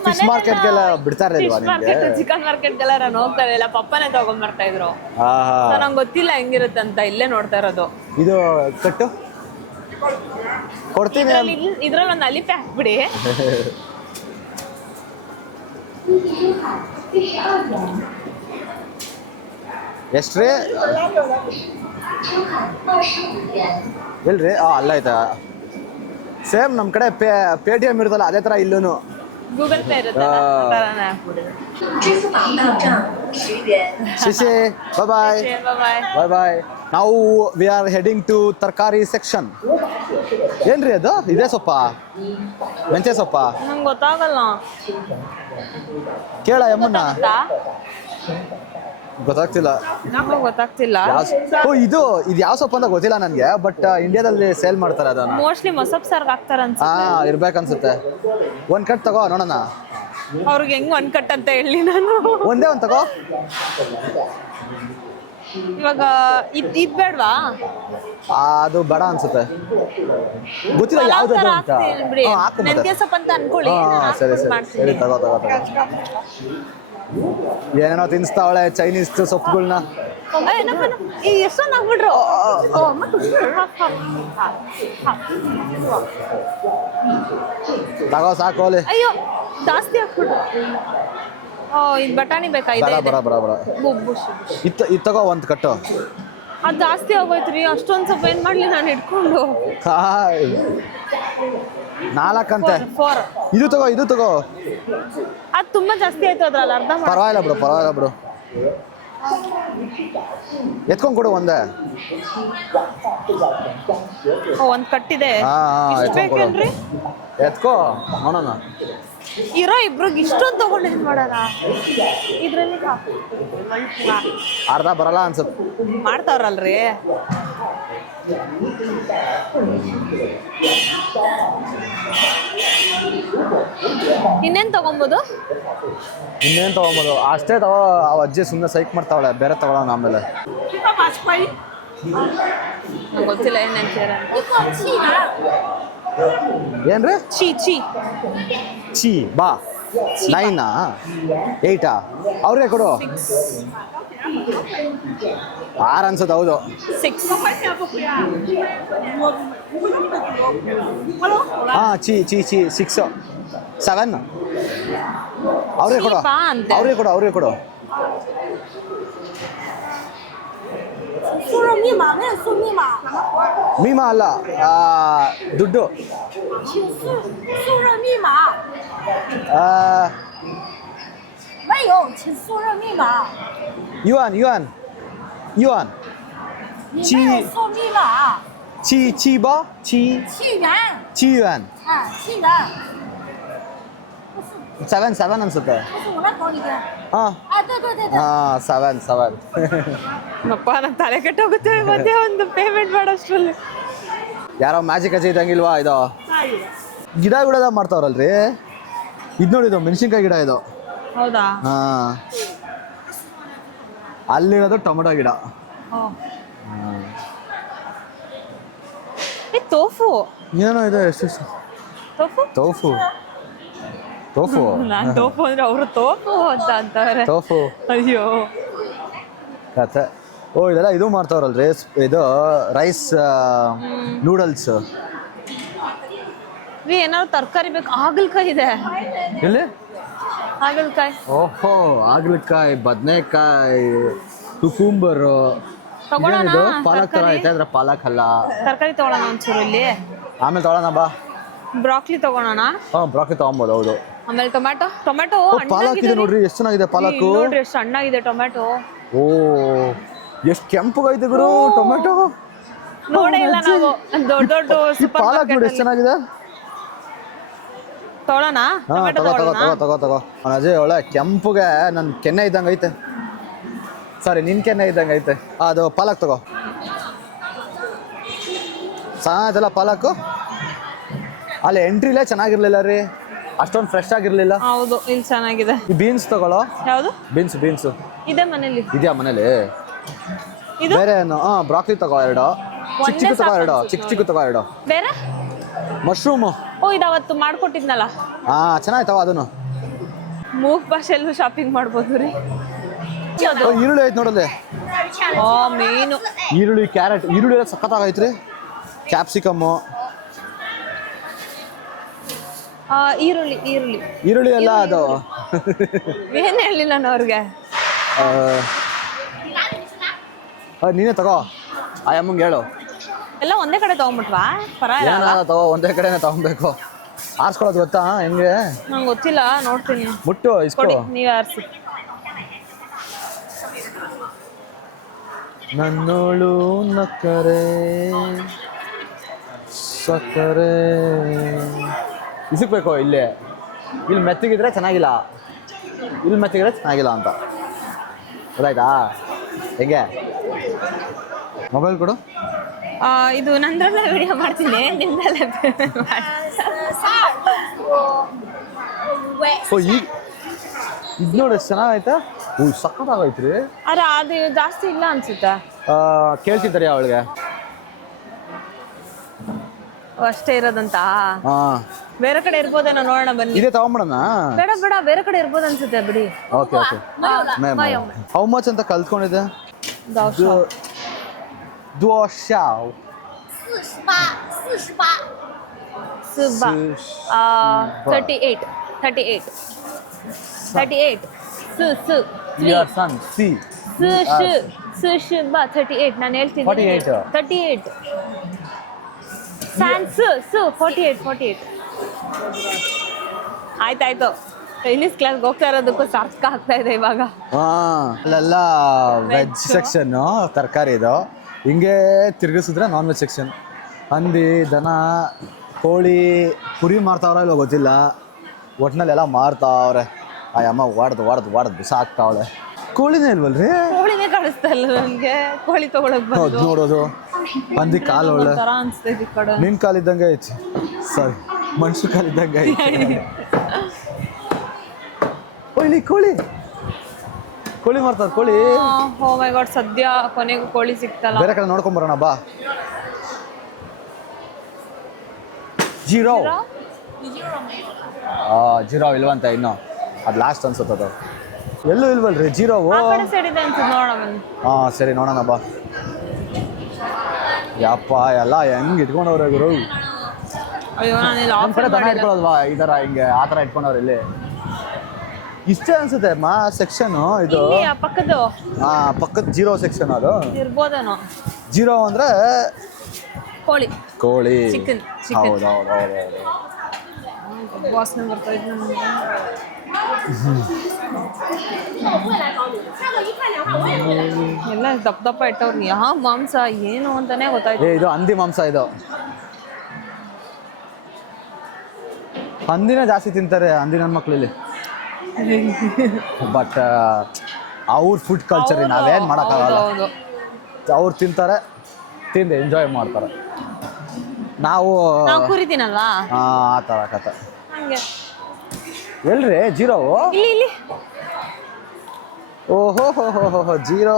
ಫಿಶ್ ಮಾರ್ಕೆಟ್ಗೆಲ್ಲ ಬಿಡ್ತಾ ಇರಲಿಲ್ವಾ ನಿಮಗೆ? ಚಿಕನ್ ಮಾರ್ಕೆಟ್ಗೆಲ್ಲ ನಾನು ಹೋಗ್ತಾ ಇರಲಿಲ್ಲ, ಪಪ್ಪನೇ ತಗೊಂಡ್ ಬರ್ತಾ ಇದ್ರು. ನಂಗೆ ಗೊತ್ತಿಲ್ಲ ಹೆಂಗಿರುತ್ತೆ ಅಂತ, ಇಲ್ಲೇ ನೋಡ್ತಾ ಇರೋದು. ಇದು ಕಟ್ಟು ಕೊಡ್ತೀನಿ. ಇದ್ರಲ್ಲಿ ಒಂದು ಅಲಿಪೆ ಹಾಕ್ಬಿಡಿ. ಎಷ್ಟ್ರಿ? ಇಲ್ರಿ, ಅಲ್ಲ ಆಯ್ತಾ. ಸೇಮ್ ನಮ್ಮ ಕಡೆ ಪೇಟಿಎಂ ಇರುತ್ತಲ್ಲ ಅದೇ ಥರ ಇಲ್ಲೂ ಗೂಗಲ್ ಪೇ ಇರುತ್ತೆ.支付宝到账10元。ಶಿಶಿ ಬಾಯ್. ನಾವು ವಿ ಆರ್ ಹೆಡಿಂಗ್ ಟು ತರಕಾರಿ ಸೆಕ್ಷನ್. ಏನ್ರಿ ಅದು? ಇದೇ ಸೊಪ್ಪ? ಮೆಂತ್ಯ ಸೊಪ್ಪ? ನಂಗೆ ಗೊತ್ತಾಗಲ್ಲ. ಕೇಳ ಯಮ್ಮನ್ನ. ಗೊತ್ತಾಗ್ತಿಲ್ಲ. ಇದು ಯಾವ ಸೊಪ್ಪು ಅಂತ ಗೊತ್ತಿಲ್ಲ ನನಗೆ, ಬಟ್ ಇಂಡಿಯಾದಲ್ಲಿ ಸೇಲ್ ಮಾಡ್ತಾರೆ ಅದನ್ನ. ಮೋಸ್ಟ್ಲಿ ಮೊಸಪ್ ಸಾರ್ಗೆ ಹಾಕ್ತಾರೆ ಅನ್ಸುತ್ತೆ. ಇರ್ಬೇಕನ್ಸುತ್ತೆ. ಒಂದ್ ಕಟ್ ತಗೋ ನೋಡೋಣ. ಅವ್ರಿಗೆ ಹೆಂಗ್ ಒಂದ್ ಕಟ್ ಅಂತ ಹೇಳಿ ನಾನು. ಒಂದೇ ಒಂದ್ ತಗೋ. ಇವಾಗ ಇದ್ ಬೇಡವಾ? ಅದು ಬೇಡ ಅನ್ಸುತ್ತೆ, ಗೊತ್ತಿಲ್ಲ ಯಾವ್ದು ಅಂತ. ಮೆಂತ್ಯ ಸೊಪ್ಪು ಅಂತ ಅನ್ಕೊಳ್ಳಿ. ಸರಿ ತಗೋ. ಏನೇನೋ ತಿನ್ಸ್ತಾವಳೆ ಚೈನೀಸ್ ಸೊಪ್ಪುಗಳನ್ನ. ಎಷ್ಟೊಂದು ಹಾಕ್ಬಿಟ್ರು. ತಗೋ ಸಾಕು. ಅಯ್ಯೋ ಜಾಸ್ತಿ ಹಾಕ್ಬಿಟ್ರು. ಇದು ಬಟಾಣಿ ಬೇಕಾ? ಇದೆ ಬರ ಇದ್ ತಗೋ ಒಂದ್ ಕಟ್ಟು. ಅದು ಜಾಸ್ತಿ ಆಗೋಯ್ತ್ರಿ ಅಷ್ಟೊಂದು ಸ್ವಲ್ಪ ಏನ್ ಮಾಡ್ಲಿ ನಾನು ಇಟ್ಕೊಂಡು ಹಾಯ್ 4 ಅಂತೆ. 4 ಇದು ತಗೋ ಅದು ತುಂಬಾ ಜಾಸ್ತಿ ಆಯ್ತು ಅದ್ರಲ್ಲಿ ಅರ್ಧ ಪರವಾಗಿಲ್ಲ ಬಿಡು ಎತ್ಕೊಂಡ್ ಕೊಡು ಒಂದೇ. ಒಂದ್ ಕಟ್ಟಿದೆ ಹಾ ಇಷ್ಟ್ ಬೇಕೇನ್ರಿ? ಎತ್ಕೋ ನೋಡೋಣ. ಇರೋ ಇಬ್ರಿಗೆ ಇಷ್ಟೊಂದು ತಗೊಂಡು ಏನ್ ಮಾಡೋಣ ಇದ್ರಲ್ಲಿ ಅರ್ಧ ಬರಲ್ಲ ಅನ್ಸುತ್ತೆ. ಮಾಡ್ತಾವ್ರಲ್ರಿ ಇನ್ನೇನ್ ತಗೊಂಬೋದು? ಇನ್ನೇನು ತಗೊಂಬೋದು ಅಷ್ಟೇ ತಗೋ. ಆ ಅಜ್ಜಿ ಸುಮ್ಮನೆ ಸೈಕ್ ಮಾಡ್ತಾವಳೆ, ಬೇರೆ ತಗೊಳ್ಳೋಣ ಆಮೇಲೆ. ನಂಗೆ ಗೊತ್ತಿಲ್ಲ ಏನೇನ್ ಸೇರ ಏನ್ರಿ? ಚೀ ಬಾ 9 8 ಅವ್ರಿಗೆ ಕೊಡು. 6 ಅನ್ಸುತ್ತೆ. ಹೌದು 6 ಹಾ ಚೀ 6 7 ಅವ್ರಿಗೆ ಕೊಡು. ಬಾ ಅಂತೆ. ಅವ್ರಿಗೆ ಕೊಡು. ಮೀಮಾ ಅಲ್ಲ ದುಡ್ಡು. ಯುವಾನ್ ಚೀ ಬಾ ಚೀ 7 ಅನ್ಸುತ್ತೆ. ಹಾ 7 ಅಪ್ಪ ನಂಗೆ ತಲೆ ಕೆಟ್ಟೋಗುತ್ತೆ ಮಧ್ಯೆ ಒಂದು ಪೇಮೆಂಟ್ ಮಾಡೋಷ್ಟ್ರಲ್ಲಿ. ಯಾರೋ ಮ್ಯಾಜಿಕ್ ಅಜ್ಜಿ ಇದ್ದಂಗಿಲ್ವಾ ಇದು? ಗಿಡ ಮಾಡ್ತಾವ್ರಲ್ರಿ. ಇದು ನೋಡಿದು ಮೆಣಸಿನ್ಕಾಯಿ ಗಿಡ ಇದು. ಹೌದಾ? ಹಾ ಅಲ್ಲಿರೋದು ಟೊಮೆಟೊ ಗಿಡ. ತೋಫು ಏನೋ ಇದೆ ಎಷ್ಟು ತೋಫು ನಾನು ತೋಫು ಅಂದ್ರೆ ಅವರು ತೋಫು ಅಂತ ಅಂತಾರೆ. ತೋಫು ಅಯ್ಯೋ ಕತೆ. ಓ ಇದೆಲ್ಲ ಇದು ಮಾಡ್ತಾವ್ರಲ್ರಿ, ಇದು ರೈಸ್ ನೂಡಲ್ಸ್. ಏನಾದ್ರು ತರಕಾರಿ ಬೇಕು? ಹಾಗಲಕಾಯಿ ಇದೆ ಎಲ್ಲಿ? ಹಾಗಲಕಾಯಿ. ಓಹೋ ಹಾಗಲಕಾಯಿ, ಬದನೆಕಾಯಿ, ಕುಕುಂಬರು. ತಗೊಳ್ಳೋಣ ಪಾಲಕ್ ತರ ಐತೆ ಆದ್ರೆ ಪಾಲಕ್ ಅಲ್ಲ. ತರಕಾರಿ ತಗೊಳ್ಳೋಣ ಒಂಚೂರು ಇಲ್ಲಿ. ಆಮೇಲೆ ತಗೊಳ್ಳೋಣ ಬಾ. ಬ್ರಾಕ್ಲಿ ತಗೊಳ್ಳೋಣ. ಬ್ರಾಕ್ಲಿ ತಗೊಬೋದು. ಹೌದು. ಆಮೇಲೆ ಟೊಮ್ಯಾಟೊ ಪಾಲಕ್ ಇದೆ ನೋಡ್ರಿ, ಎಷ್ಟು ಚೆನ್ನಾಗಿದೆ ಪಾಲಕ್. ನೋಡ್ರಿ ಎಷ್ಟು ಸಣ್ಣಗಿದೆ ಟೊಮ್ಯಾಟೊ. ಓ ಎಷ್ಟು ಕೆಂಪಗೈತೆ ಗುರು ಟೊಮೆಟೊ. ನೋಡೇ ಇಲ್ಲ ನಾವು ದೊಡ್ಡ ಸೂಪರ್ ಪಾಲಕ್ ನೋಡಿ ಎಷ್ಟು ಚೆನ್ನಾಗಿದೆ. ತಗೊಳ್ಳೋಣ ಟೊಮ್ಯಾಟೊ ತಗೋ ಅಜಯ್ ಒಳ್ಳೆ ಕೆಂಪುಗೆ ನನ್ನ ಕೆನ್ನೆ ಇದ್ದಂಗೆ ಐತೆ. ಸಾರಿ ನಿನ್ ಕೆನ್ನೆ ಇದ್ದಂಗೆ ಐತೆ. ಅದು ಪಾಲಕ್ ತಗೋ. ಚೆನ್ನಾಗೈತಲ್ಲ ಪಾಲಕ್. ಅಲ್ಲಿ ಎಂಟ್ರಿಲೇ ಚೆನ್ನಾಗಿರ್ಲಿಲ್ಲ ರೀ, ಅಷ್ಟೊಂದು ಫ್ರೆಶ್ ಆಗಿರ್ಲಿಲ್ಲ. ಹೌದು ಇಲ್ಲಿ ಚೆನ್ನಾಗಿದೆ. ಈ ಬೀನ್ಸ್ ತಗೊಳ್ಳೋ. ಯಾವುದು? ಬೀನ್ಸ್ ಇದೆ ಮನೇಲಿ. ಇದೆಯಾ ಮನೇಲಿ? ಇದು ಬೇರೆ ಏನು? ಬ್ರಾಕ್ಲಿ ತಗೋ 2. ಚಿಕ್ಕ ತಗೋ 2. ಚಿಕ್ಕ ತಗೋ 2. ಬೇರೆ ಮಶ್ರೂಮು. ಓ ಇದು ಅವತ್ತು ಮಾಡ್ಕೊಟ್ಟಿದ್ನಲ್ಲ. ಚೆನ್ನಾಯ್ತವ ಅದನ್ನು. ಮೂಕ್ ಭಾಷೆಲ್ಲೂ ಶಾಪಿಂಗ್ ಮಾಡ್ಬೋದು ರೀ. ಈರುಳ್ಳಿ ಐತೆ ನೋಡಲ್ಲಿ. ಮೀನು, ಈರುಳ್ಳಿ, ಕ್ಯಾರೆಟ್. ಈರುಳ್ಳಿ ಎಲ್ಲ ಸಖತ್ತಾಗೈತ್ರಿ. ಕ್ಯಾಪ್ಸಿಕಮ್ಮು, ಈರುಳ್ಳಿ ಎಲ್ಲ ಅದು. ಏನ್ ಹೇಳಿ ನಾನು ಅವ್ರಿಗೆ. ನೀನೇ ತಗೋ, ಆ ಅಮ್ಮಂಗೆ ಹೇಳು. ಎಲ್ಲ ಒಂದೇ ಕಡೆ ತಗೊಂಡ್ಬಿಟ್ವಾ? ಪರವಾಗಿಲ್ಲ ತಗೋ, ಒಂದೇ ಕಡೆನೇ ತಗೊಬೇಕು. ಆರಿಸ್ಕೊಳ್ಳೋದು ಗೊತ್ತಾ ಹೆಂಗೆ? ನಂಗೆ ಗೊತ್ತಿಲ್ಲ, ನೋಡ್ತೀನಿ. ಮುಟ್ಟು ಇಸ್ಕೊಡಿ, ನೀವೇ ಆರಿಸಿ. ನನ್ನೋಳು ನಕ್ಕರೆ ಸಕ್ಕರೆ ಇಸಕ್ಬೇಕು. ಇಲ್ಲಿ ಮೆತ್ತಗಿದ್ರೆ ಚೆನ್ನಾಗಿಲ್ಲ, ಇಲ್ಲಿ ಮೆತ್ತಗಿದ್ರೆ ಚೆನ್ನಾಗಿಲ್ಲ ಅಂತ ಗೊತ್ತಾಯ್ತಾ? ಹೆಂಗೆ? ಮೊಬೈಲ್ ಕೊಡು. ಇದು ನಂದ್ರಲ್ಲ ವಿಡಿಯೋ ಮಾಡ್ತೀನಿ, ನಿಮ್ದಲ್ಲೇ ಇದು ನೋಡಿ ಎಷ್ಟು ಚೆನ್ನಾಗೈತೆ. ಸಖತ್ತಾಗೈತ್ರಿ. ಅರೆ ಅದು ಜಾಸ್ತಿ ಇಲ್ಲ ಅನ್ಸುತ್ತೆ. ಕೇಳ್ತಿದ್ದಾರೆ ಅವಳಿಗೆ ಅಷ್ಟೇ ಇರೋದಂತ. ಬೇರೆ ಕಡೆ ಇರ್ಬೋದೇನೋ, ನೋಡೋಣ ಬನ್ನಿ. ಇದೇ ತಗೊಂಬಿಡೋಣ. ಬೇಡ ಬೇರೆ ಕಡೆ ಇರ್ಬೋದು ಅನ್ಸುತ್ತೆ ಬಿಡಿ. ಓಕೆ ಹೌ ಮಚ್ ಅಂತ ಕಲ್ತ್ಕೊಂಡಿದ್ದೆ? 38. ಸುಶುಭ 38 ನಾನು ಹೇಳ್ತೀನಿ 48. 38 ಸ್ಯಾನ್ಸ್ 48 ಆಯ್ತಾಯ್ತು ಇಂಗ್ಲೀಷ್ ಕ್ಲಾಸ್ಗೆ ಹೋಗ್ತಾ ಇರೋದಕ್ಕೂ ಸಾರ್ಥಕ ಆಗ್ತಾ ಇದೆ ಇವಾಗ. ಅಲ್ಲೆಲ್ಲ ವೆಜ್ ಸೆಕ್ಷನ್ ತರಕಾರಿ ಇದು. ಹಿಂಗೆ ತಿರ್ಗಿಸಿದ್ರೆ ನಾನ್ ವೆಜ್ ಸೆಕ್ಷನ್. ಹಂದಿ, ದನ, ಕೋಳಿ, ಕುರಿ ಮಾರ್ತಾವ್ರ ಇಲ್ವ ಗೊತ್ತಿಲ್ಲ, ಒಟ್ನಲ್ಲೆಲ್ಲ ಮಾರ್ತಾವ್ರೆ. ಆ ಅಮ್ಮ ವಾಡ್ದು ಬಿಸಾಕ್ತಾವಳೆ. ಕೋಳಿನೇ ಇಲ್ವಲ್ರಿ? ಕೋಳಿನೇ ಕಾಣಿಸ್ತಾ ಇಲ್ಲ ನನಗೆ. ಕೋಳಿ ತಗೊಳಕ್ ಹೌದು ನೋಡೋದು. ಹಂದಿ ಕಾಲು ಒಳ್ಳೆ ತರ ಅನ್ಸ್ತೈತಿ ಈ ಕಡೆ. ನಿನ್ ಕಾಲಿದ್ದಂಗೆ ಐತಿ. ಸಾರಿ, ಮನುಷ್ಯ ಕಾಲಿದ್ದಂಗೆ ಐತಿ. ಕೋಳಿ ಮಾರ್ತಾರ. ಕೋಳಿ ಓ ಮೈ ಗಾಡ್, ಸದ್ಯ ಕೊನೆಗೂ ಕೋಳಿ ಸಿಕ್ತಲ್ಲ. ಬೇರೆ ಕಡೆ ನೋಡ್ಕೊಂಡ್ ಬರೋಣ ಬಾ. ಜೀರೋ ಇಲ್ವಂತ ಇನ್ನು, ಅದು ಲಾಸ್ಟ್ ಅನ್ಸುತ್ತದು. ಎಲ್ಲೂ ಇಲ್ವಲ್ರಿ ಜೀರೋ? ಆ ಕಡೆ ಸೈಡ್ ಇದೆ ಅನ್ಸುತ್ತೆ, ನೋಡೋಣ ಬನ್ನಿ. ಸರಿ ನೋಡೋಣ ಬಾ. ಯಪ್ಪ ಎಲ್ಲ ಹೆಂಗ್ ಇಟ್ಕೊಂಡವ್ರೆ ಗುರು. ಅಯ್ಯೋ ನಾನು ಇಲ್ಲಿ ನಮ್ಮ ಕಡೆ ಆಫರ್ ದನ ಇಟ್ಕೊಳ್ಳೋಲ್ವಾ ಈ ಥರ ಹಿಂಗೆ ಆ ಥರ ಇಟ್ಕೊಂಡವ್ರೆ ಇಲ್ಲಿ. ಇಷ್ಟೇ ಅನ್ಸುತ್ತೆ ಸೆಕ್ಷನ್ ಇದು. ಇಲ್ಲಿ ಆ ಪಕ್ಕದ್ದು ಪಕ್ಕದ ಜೀರೋ ಸೆಕ್ಷನ್ ಅದು. ಇರ್ಬೋದೇನೋ. ಜೀರೋ ಅಂದ್ರೆ ಕೋಳಿ. ಚಿಕನ್. ಹೌದು. ವಾಸನೆ ಬರ್ತಾ ಇದೆ ನಮ್ಗೆ. ಎಲ್ಲ ದಪ್ಪ ಇಟ್ಟವ್ರು. ಯಾವ ಮಾಂಸ ಏನು ಅಂತಾನೆ ಗೊತ್ತಾಯ್ತು. ಇದು ಹಂದಿ ಮಾಂಸ. ಇದು ಹಂದಿನ ಜಾಸ್ತಿ ತಿಂತಾರೆ ಹಂದಿ ನನ್ನ ಮಕ್ಳಲ್ಲಿ. ಬಟ್ ಅವ್ರ ಫುಡ್ ಕಲ್ಚರ್ ನಾವೇನು ಮಾಡೋಕ್ಕಾಗಲ್ಲ. ಅವ್ರು ತಿಂತಾರೆ, ತಿಂದು ಎಂಜಾಯ್ ಮಾಡ್ತಾರೆ. ನಾವು ಕುರಿ ತಿನ್ನಲ್ಲ ಆ ಥರ ಕತೆ. ಹಂಗೆ ಎಲ್ರಿ ಜೀರೋ? ಇಲ್ಲಿ ಓಹೋ ಜೀರೋ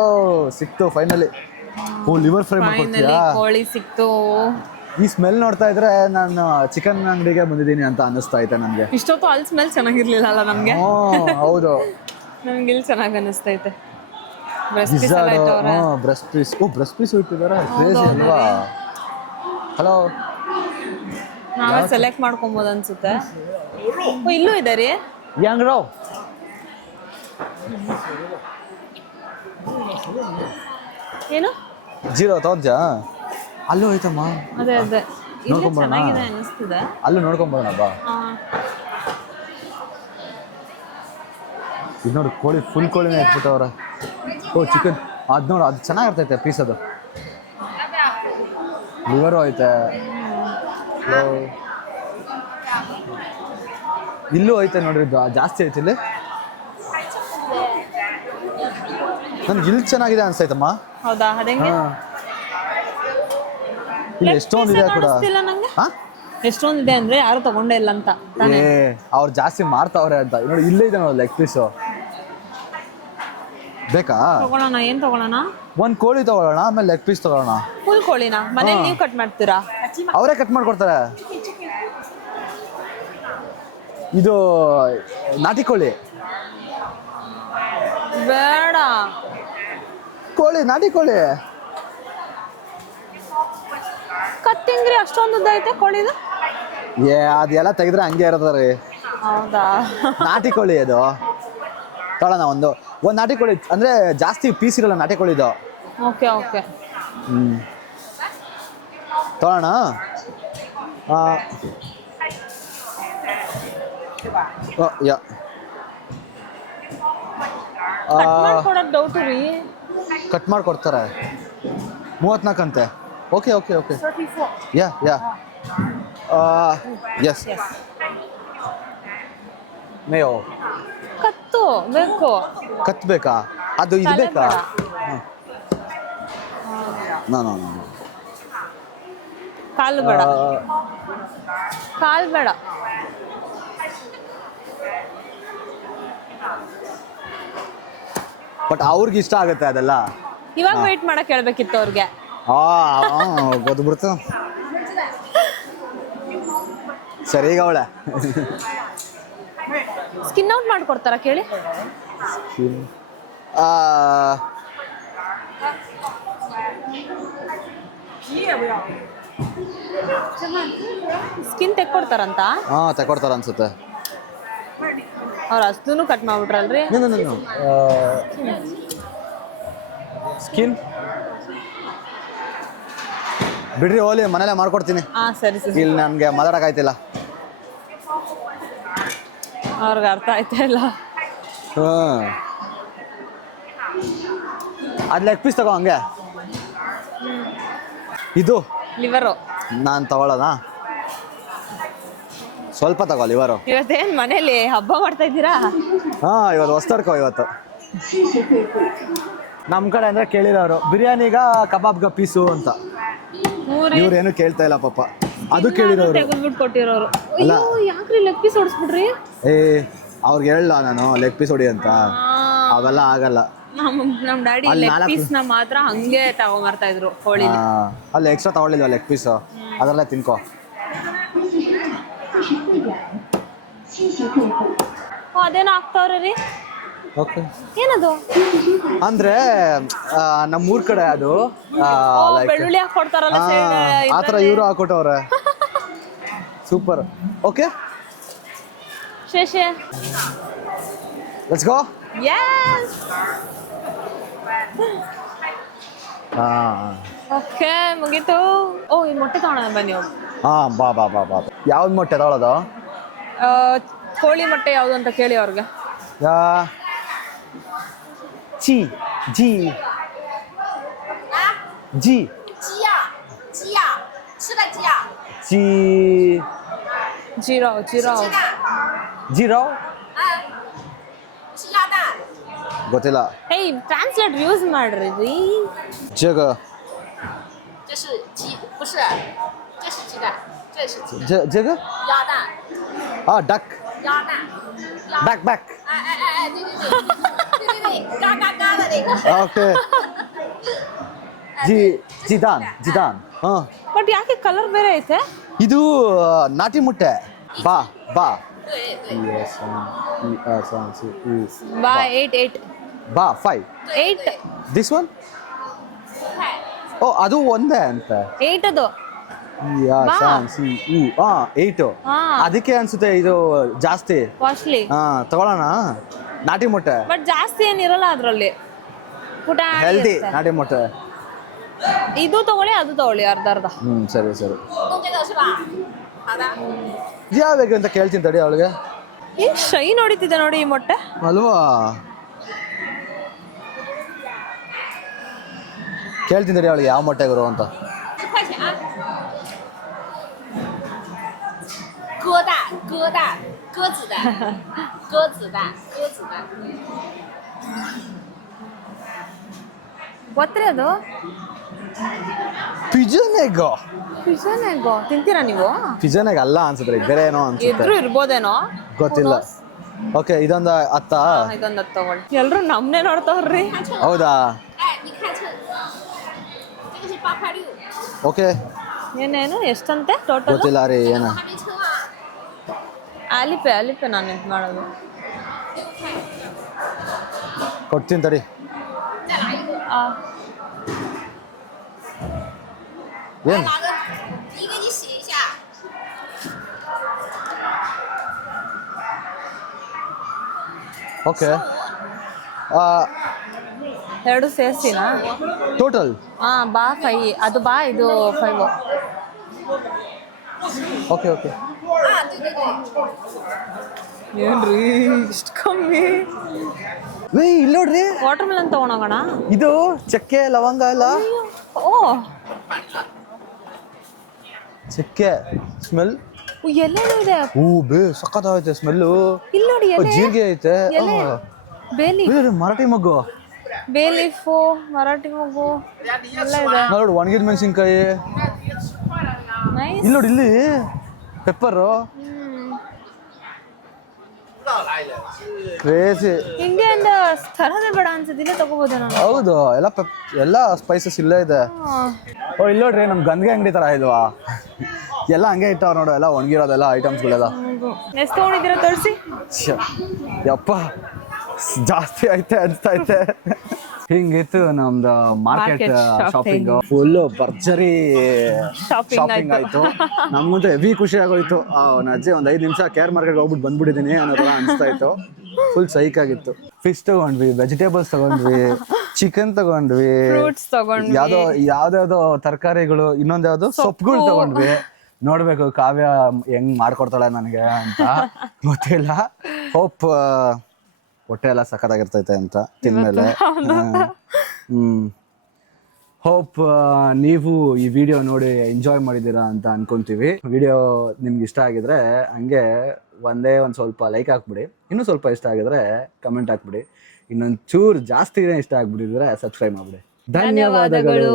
ಸಿಕ್ತು ಫೈನಲಿ. Liver fry ಮಾಡ್ಕೊಡ್ತೀಯಾ? ಕೋಳಿ ಸಿಕ್ತು. ಈ ಸ್ಮೆಲ್ ನೋಡ್ತಾ ಇದ್ರೆ ನಾನು ಚಿಕನ್ ಅಂಗಡಿಗೆ ಬಂದಿದ್ದೀನಿ ಅಂತ ಅನ್ನಿಸ್ತಾ ಐತೆ ನನಗೆ. ಇಷ್ಟೊತ್ತು ಅಲ್ಲಿ ಸ್ಮೆಲ್ ಚೆನ್ನಾಗಿರ್ಲಿಲ್ಲ ಅಲ್ಲ ನಮ್ಗೆ. ಹೌದು, ನಮ್ಗೆ ಇಲ್ಲಿ ಚೆನ್ನಾಗಿ ಅನ್ನಿಸ್ತೈತೆ. ಬ್ರೆಸ್ಟ್ ಪೀಸ್ ಇಟ್ಟಿದ್ದಾರೆ. ಕ್ರೇಜಿ ಅಲ್ವಾ? ಹಲೋ, ನಾವೇ ಸೆಲೆಕ್ಟ್ ಮಾಡ್ಕೊಬೋದು ಅನ್ಸುತ್ತೆ. ಇಲ್ಲೂ ಇದೆ ರೀ. ಹೆಂಗ್ರೋ ಏನು ಜೀರೋ ತೋರ್ಜಾ? ಅಲ್ಲೂ ಐತಮ್ಮ. ಅದೇ ಇಲ್ಲಿ ಚೆನ್ನಾಗಿದೆ ಅನ್ನಿಸ್ತಿದೆ. ಅಲ್ಲೂ ನೋಡ್ಕೊಂಬರೋಣ ಬಾ. ಇದು ನೋಡಿ ಕೋಳಿ, ಫುಲ್ ಕೋಳಿನೇ ಇಟ್ಬಿಟ್ಟವ್ರೆ. ಚಿಕನ್ ಅದು ನೋಡು, ಅದು ಚೆನ್ನಾಗಿರ್ತೈತೆ ಪೀಸ್. ಅದು ಲಿವರು ಐತೆ. ಇಲ್ಲೂ ಐತೆ ನೋಡ್ರಿ, ಜಾಸ್ತಿ ಐತೆ ಇಲ್ಲಿ. ನನ್ಗೆ ಇಲ್ಲಿ ಚೆನ್ನಾಗಿದೆ ಅನ್ಸೈತಮ್ಮ. ಹೌದಾ? ಅದಂಗೆ ಇಲ್ಲಿ ಎಷ್ಟೊಂದಿದೆ ಕೂಡ. ಎಷ್ಟೊಂದಿದೆ ಅಂದ್ರೆ ಯಾರು ತಗೊಂಡೇ ಇಲ್ಲ ಅಂತ ತಾನೇ. ಅವ್ರು ಜಾಸ್ತಿ ಮಾರ್ತಾವ್ರೆ ಅಂತ. ನೋಡಿ ಇಲ್ಲೇ ಇದೆ ನೋಡಿ ಲೆಗ್ ಪೀಸು. ಬೇಕಾ? ತಗೊಳ್ಳೋಣ. ಏನ್ ತಗೊಳ್ಳೋಣ? ಒಂದ್ ಕೋಳಿ ತಗೊಳ್ಳೋಣ, ಆಮೇಲೆ ಲೆಗ್ ಪೀಸ್ ತಗೊಳ್ಳೋಣ. ಫುಲ್ ಕೋಳಿನ ಮನೇಲಿ ನೀವು ಕಟ್ ಮಾಡ್ತೀರಾ? ಅವರೇ ಕಟ್ ಮಾಡ್ಕೊಡ್ತಾರೆ. ಇದು ನಾಟಿ ಕೋಳಿ. ಬೇಡ, ಕೋಳಿ ನಾಟಿ ಕೋಳಿ. ಕತ್ತಿಂಗ್ರಿ ಅಷ್ಟೊಂದು ಉದ್ದ ಐತೆ ಕೋಳಿದು. ಅದೆಲ್ಲ ತೆಗೆದ್ರೆ ಹಂಗೆ ಇರ್ತದೆ. ಹೌದಾ? ನಾಟಿ ಕೋಳಿ ಅದು ತಗೊಳ್ಳೋಣ. ಒಂದು ನಾಟಿ ಕೋಳಿ ಅಂದ್ರೆ ಜಾಸ್ತಿ ಪೀಸ್ ಇರಲ್ಲ ನಾಟಿ ಕೋಳಿದು. ಓಕೆ ತಗೊಳ್ಳೋಣ. ಡೌಟ್ ರೀ. ಕಟ್ ಮಾಡ್ಕೊಡ್ತಾರೆ 34 ಅಂತೆ. Okay yeah yes. ಮೇಯೋ ಕತ್ತು ಬೇಕು. ಕತ್ ಬೇಕಾ? ಅದು ಇದು ಬೇಕಾ? ಕಾಲು ಬೇಡ. ಬಟ್ ಅವ್ರಿಗೆ ಇಷ್ಟ ಆಗುತ್ತೆ ಅದೆಲ್ಲ. ಇವಾಗ ವೇಟ್ ಮಾಡಕ್ ಹೇಳ್ಬೇಕಿತ್ತು ಅವ್ರಿಗೆ. ಗೊತ್ಬಿಡ್ತು. ಸರಿ ಈಗ ಅವಳೆ ಸ್ಕಿನ್ ಔಟ್ ಮಾಡ್ಕೊಡ್ತಾರ ಕೇಳಿ. ಸ್ಕಿನ್ ತೆಕ್ಕೊಡ್ತಾರಂತ. ತೆಕ್ಕೊಡ್ತಾರ ಅನ್ಸುತ್ತೆ. ಅವ್ರ ಅಷ್ಟೂ ಕಟ್ ಮಾಡ್ಬಿಟ್ರಲ್ರಿ. ಸ್ಕಿನ್ ಬಿಡ್ರಿ ಹೋಲಿ, ಮನೇಲೆ ಮಾಡ್ಕೊಡ್ತೀನಿ. ಹಾ ಸರಿ ಸರಿ. ಇಲ್ಲಿ ನಮಗೆ ಮಾತಾಡೋಕ್ಕಾಯ್ತಿಲ್ಲ. ಅವ್ರಿಗೆ ಅರ್ಥ ಆಯ್ತಾ ಇಲ್ಲ. ಹಾಂ, ಅದು ಲೆಗ್ ಪೀಸ್ ತಗೋ ಹಂಗೆ. ಇದು ಲಿವರು ನಾನು ತಗೊಳ್ಳೋದಾ? ಸ್ವಲ್ಪ ತಗೋ ಲಿವರು. ಇವತ್ತೇನ್ ಮನೇಲಿ ಹಬ್ಬ ಮಾಡ್ತಾ ಇದ್ದೀರಾ? ಹಾಂ, ಇವತ್ತು ಹೊಸ್ತಡ್ಕೋ. ಇವತ್ತು ನಮ್ಮ ಕಡೆ ಅಂದರೆ ಕೇಳಿರೋರು ಬಿರಿಯಾನಿಗ ಕಬಾಬ್ಗ ಪೀಸು ಅಂತ. ಇವ್ರೇನು ಕೇಳ್ತಾ ಇಲ್ಲ ಪಾಪ. ಅದು ಕೇಳಿರೋರು ತೆಗೆದ್ಬಿಟ್ಟು ಕೊಟ್ಟಿರೋರು. ಅಲ್ಲ. ಅಯ್ಯೋ ಯಾಕ್ರಿ ಲೆಗ್ ಪೀಸ್ ಹೊಡಿಸ್ಬಿಡ್ರಿ? ಅವ್ರಿಗೆ ಹೇಳ ನಾನು ಲೆಗ್ ಪೀಸ್ ಹೊಡಿ ಅಂತ. ಅವೆಲ್ಲ ಆಗಲ್ಲ. ನಮ್ ಡ್ಯಾಡಿ ಅಲ್ಲಿ ಲೆಗ್ ಪೀಸ್ ನ ಮಾತ್ರ ಹಂಗೆ ತಗೊಂಬರ್ತಾ ಇದ್ರು ಕೋಳಿ. ಅಲ್ಲಿ ಎಕ್ಸ್ಟ್ರಾ ತಗೊಳ್ಳಿಲ್ವ ಲೆಗ್ ಪೀಸು? ಅದೆಲ್ಲ ತಿನ್ಕೋ. ಅದೇನೋ ಆಗ್ತಾವ್ರಿ ರೀ. ಓಕೆ, ಏನದು? ಅಂದ್ರೆ ನಮ್ಮೂರ್ ಕಡೆ ಅದು ಬೆಳ್ಳುಳ್ಳಿ ಹಾಕೊಡ್ತಾರಲ್ಲ ಆ ಥರ ಇವರು ಹಾಕೊಟ್ಟವ್ರೆ. ಸೂಪರ್. ಓಕೆ, ಶೇಷೆ ಲೆಟ್ಸ್ ಗೋ. ಯಸ್. ಹಾಂ, ಓಕೆ ಮುಗೀತು. ಓ ಈ ಮೊಟ್ಟೆ ತಗೊಳ್ಳೋಣ ಬನ್ನಿ ಹೋಗಿ. ಹಾಂ, ಬಾ ಬಾ ಬಾ ಬಾ. ಯಾವ್ದು ಮೊಟ್ಟೆ ತಗೊಳ್ಳೋದು? ಕೋಳಿ ಮೊಟ್ಟೆ ಯಾವುದು ಅಂತ ಕೇಳಿ ಅವ್ರಿಗೆ. G G G G zero zero zero ಗೊತ್ತಿಲ್ಲ. ಏಯ್ ಟ್ರಾನ್ಸ್ಲೇಟ್ ಯೂಸ್ ಮಾಡ್ರಿ ರೀ. ಜಗ 这是鸡，不是，这是鸡蛋，这是鸡， ಜಗ 鸭蛋， ಡಕ್ 鸭蛋，鸭， ಬ್ಯಾಕ್ ಬ್ಯಾಕ್.哎，对对对，对对对，嘎嘎嘎的那个， ಓಕೆ, ಜಿದಾನ್ ಜಿದಾನ್. ಹಾಂ, ಬಟ್ ಯಾಕೆ ಕಲರ್ ಬೇರೆ ಐತೆ? ಇದು ನಾಟಿ ಮೊಟ್ಟೆ. ಬಾ ಬಾ对对， ಬಾ 8 ಬಾ 5. 8 ದಿಸ್ ಒನ್. ಓ, ಅದು ಒಂದೇ ಅಂತ. 8 ಅದು. ಬಾ. 8. ಹಾ. ಅದಕ್ಕೆ ಅನ್ಸುತ್ತೆ ಇದು ಜಾಸ್ತಿ ಕಾಸ್ಟ್ಲಿ. ತಗೊಳ್ಳೋಣ. ನಾಟಿ ಮೊಟ್ಟೆ ಬಟ್ ಜಾಸ್ತಿ ಏನಿರಲ್ಲ ಅದ್ರಲ್ಲಿ. ಪುಟಾಣಿ ಹೆಲ್ದಿ. ಇರುತ್ತೆ. ನಾಟಿ ಮೊಟ್ಟೆ. ಇದು ತಗೊಳ್ಳಿ ಅದು ತಗೊಳ್ಳಿ ಅರ್ಧ ಅರ್ಧ. ಸರಿ ಸರಿ.弄这个是吧？好的。ಯಾವಾಗ ಅಂತ ಕೇಳ್ತೀನಿ ತಡಿ ಅವಳಿಗೆ. ಏನ್ ಶೈನ್ ಹೊಡಿತಿದೆ ನೋಡಿ ಈ ಮೊಟ್ಟೆ. ಅಲ್ವಾ, ಕೇಳ್ತೀನಿ ತಡಿ ಅವಳಿಗೆ ಯಾವ ಮೊಟ್ಟೆ ಗುರು ಅಂತ. 10块钱啊。鸽蛋，鸽蛋，鸽子蛋，鸽子蛋，鸽子蛋。 ಗೊತ್ತ್ರಿ ಅದು? Pigeon egg. ಪಿಜನ್ ಎಗ್ ತಿಂತೀರಾ ನೀವು? ಪಿಜನ್ ಎಗ್ ಅಲ್ಲ ಅನ್ಸುತ್ತೆ, ಬೇರೆ ಏನೋ ಅನ್ಸುತ್ತೆ. ಇದ್ರು ಇರ್ಬೋದೇನೋ, ಗೊತ್ತಿಲ್ಲ. ಓಕೆ, ಇದೊಂದು 10. ಇದೊಂದು 10 ತಗೊಳ್ಳಿ. ಎಲ್ರು ನಮ್ನೆ ನೋಡ್ತಾವ್ರಿ. ಹೌದಾ?哎，你看这，这个是8块6。 ಓಕೆ, ಏನೇನು ಎಷ್ಟಂತೆ ಟೋಟಲ್? ಗೊತ್ತಿಲ್ಲ ರೀ ಏನು.还没称啊。ಅಲಿಪೆ ನಾನು ಇದು ಮಾಡೋದು. 6块。 ಕೊಡ್ತೀನಿ ತಡಿ. 再来一个。 ಏನು?拿个笔给你写一下。 ಓಕೆ, 2 ಸೇರಿಸಿನಾ? ಟೋಟಲ್. ಬಾ 5 ಅದು ಬಾ ಇದು 5. ಓಕೆ ಓಕೆ.啊，对对对。ಏನ್ರಿ ಇಷ್ಟು ಕಮ್ಮಿ? ಇಲ್ಲಿ ನೋಡ್ರಿ, ವಾಟರ್ ಮೆಲನ್ ತಗೊಂಡೋಗೋಣ. ಇದು ಚಕ್ಕೆ ಲವಂಗ ಎಲ್ಲ. ಓ ಚಕ್ಕೆ ಸ್ಮೆಲ್. ಎಲ್ಲೇನು ಇದೆ. ಸಖತ್ತಾಗೈತೆ ಸ್ಮೆಲ್ಲು. ಇಲ್ಲಿ ನೋಡಿ ಎಲೆ. ಜೀರಿಗೆ ಐತೆ. ಎಲೆ. ಬೇಲಿ ಮರಾಠಿ ಮಗ್ಗು. ಬೇಲೀಫು, ಮರಾಠಿ ಮಗು ಎಲ್ಲ ಇದೆ. ನೋಡು, ಒಣಗಿದ ಮೆಣಸಿನ್ಕಾಯಿ. ನೈಸ್. ಇಲ್ಲಿ ನೋಡಿ, ಇಲ್ಲಿ ಪೆಪ್ಪರು. ಕ್ರೇಜಿ. ಇಂಡಿಯನ್ ತರದೇ ಬೇಡ ಅನ್ಸುತ್ತೆ, ಇಲ್ಲೇ ತಗೋಬೋದ ನಾನು. ಹೌದು, ಎಲ್ಲ ಸ್ಪೈಸಸ್ ಇಲ್ಲೇ ಇದೆ. ಓ, ಇಲ್ಲಿ ನೋಡ್ರಿ, ನಮ್ ಗಂದಿಗೆ ಅಂಗಡಿ ತರ ಇಲ್ವಾ? ಎಲ್ಲ ಹಂಗೆ ಇಟ್ಟವ್ರು ನೋಡು, ಎಲ್ಲ ಒಣಗಿರೋದೆಲ್ಲ ಐಟಮ್ಸ್ಗಳೆಲ್ಲ. ಎಷ್ಟು ತಗೊಂಡಿದ್ದೀರಾ ತೋರಿಸಿ. ಯಪ್ಪ, ಜಾಸ್ತಿ ಐತೆ ಅನ್ಸ್ತೈತೆ. ಹಿಂಗಿತ್ತು ನಮ್ದು ಮಾರ್ಕೆಟ್ ಶಾಪಿಂಗ್. ಫುಲ್ ಭರ್ಜರಿ ಶಾಪಿಂಗ್ ಆಯ್ತು. ನಮ್ಗಂತೂ ಹೆವಿ ಖುಷಿ ಆಗೋಯ್ತು. ಅಜ್ಜಿ ಒಂದ್ 5 ನಿಮಿಷ ಕೇರ್ ಮಾರ್ಕೆಟ್ ಹೋಗ್ಬಿಟ್ಟು ಬಂದ್ಬಿಟ್ಟಿದ್ದೀನಿ ಅನ್ನೋ ತರ ಅನ್ಸ್ತಾ ಇತ್ತು. ಫುಲ್ ಸೈಕ್ ಆಗಿತ್ತು. ಫಿಶ್ ತಗೊಂಡ್ವಿ, ವೆಜಿಟೇಬಲ್ಸ್ ತಗೊಂಡ್ವಿ, ಚಿಕನ್ ತಗೊಂಡ್ವಿ, ಫ್ರೂಟ್ಸ್ ತಗೊಂಡ್ವಿ, ಯಾವ್ದಾವ್ದೋ ತರಕಾರಿಗಳು, ಇನ್ನೊಂದ್ ಯಾವ್ದು ಸೊಪ್ಪುಗಳು ತಗೊಂಡ್ವಿ. ನೋಡ್ಬೇಕು ಕಾವ್ಯ ಹೆಂಗ್ ಮಾಡ್ಕೊಡ್ತಾಳೆ ನನಗೆ ಅಂತ ಗೊತ್ತಿಲ್ಲ. ಹೋಪ್ ಹೊಟ್ಟೆ ಎಲ್ಲ ಸಖತ್ತಾಗಿರ್ತೈತೆ ಅಂತ ತಿಂದ್ಮೇಲೆ. ಹೋಪ್ ನೀವು ಈ ವಿಡಿಯೋ ನೋಡಿ ಎಂಜಾಯ್ ಮಾಡಿದ್ದೀರಾ ಅಂತ ಅನ್ಕೊಂತೀವಿ. ವಿಡಿಯೋ ನಿಮ್ಗೆ ಇಷ್ಟ ಆಗಿದ್ರೆ ಹಂಗೆ ಒಂದ್ ಸ್ವಲ್ಪ ಲೈಕ್ ಹಾಕ್ಬಿಡಿ. ಇನ್ನೂ ಸ್ವಲ್ಪ ಇಷ್ಟ ಆಗಿದ್ರೆ ಕಮೆಂಟ್ ಹಾಕ್ಬಿಡಿ. ಇನ್ನೊಂದು ಚೂರು ಜಾಸ್ತಿನೇ ಇಷ್ಟ ಆಗ್ಬಿಟ್ಟಿದ್ರೆ ಸಬ್ಸ್ಕ್ರೈಬ್ ಮಾಡ್ಬಿಡಿ. ಧನ್ಯವಾದಗಳು.